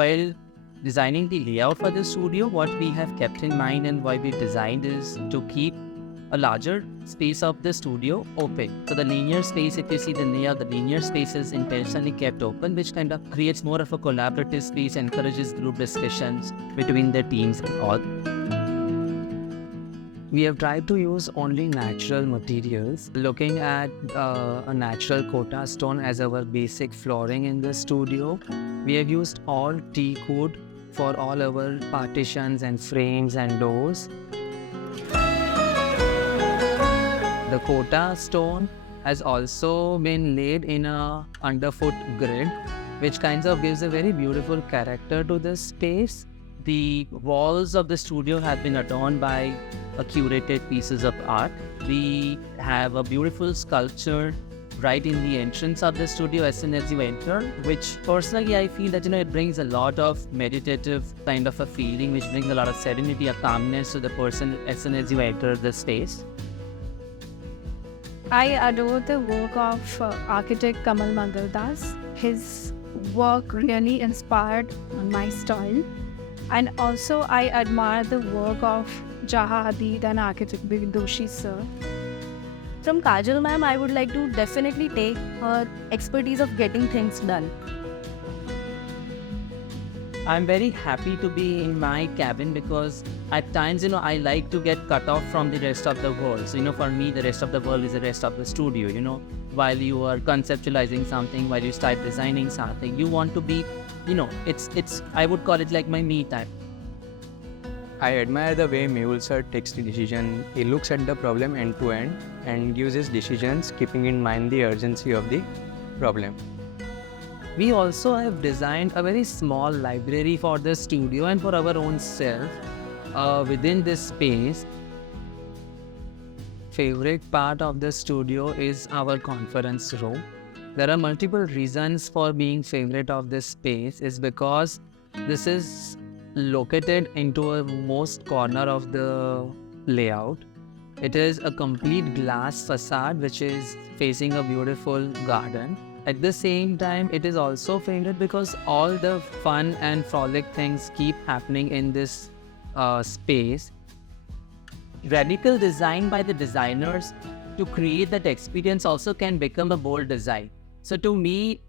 while designing the layout for the studio, what we have kept in mind and why we designed is to keep a larger space of the studio open. So the linear space, if you see the layout, the linear space is intentionally kept open, which kind of creates more of a collaborative space, encourages group discussions between the teams and all. We have tried to use only natural materials, looking at a natural Kota stone as our basic flooring in the studio. We have used all teak wood for all our partitions and frames and doors. The Kota stone has also been laid in a underfoot grid, which kind of gives a very beautiful character to this space. The walls of the studio have been adorned by curated pieces of art. We have a beautiful sculpture right in the entrance of the studio as soon as you enter, which personally I feel that it brings a lot of meditative kind of a feeling, which brings a lot of serenity, a calmness to the person as soon as you enter the space. I adore the work of architect Kamal Mangaldas. His work really inspired my style. And also I admire the work of Jaha Hadid and architect Big Doshi sir. From Kajal ma'am, I would like to definitely take her expertise of getting things done. I'm very happy to be in my cabin because at times, I like to get cut off from the rest of the world. So, for me, the rest of the world is the rest of the studio, While you are conceptualizing something, while you start designing something, you want to be, I would call it like my me time. I admire the way Mehul sir takes the decision. He looks at the problem end to end and gives his decisions keeping in mind the urgency of the problem. We also have designed a very small library for the studio and for our own self within this space. Favorite part of the studio is our conference room. There are multiple reasons for being favorite of this space is because this is located into a most corner of the layout. It is a complete glass facade which is facing a beautiful garden. At the same time, it is also favorite because all the fun and frolic things keep happening in this space. Radical design by the designers to create that experience also can become a bold design. So to me,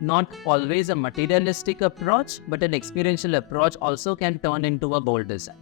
not always a materialistic approach, but an experiential approach also can turn into a bold design.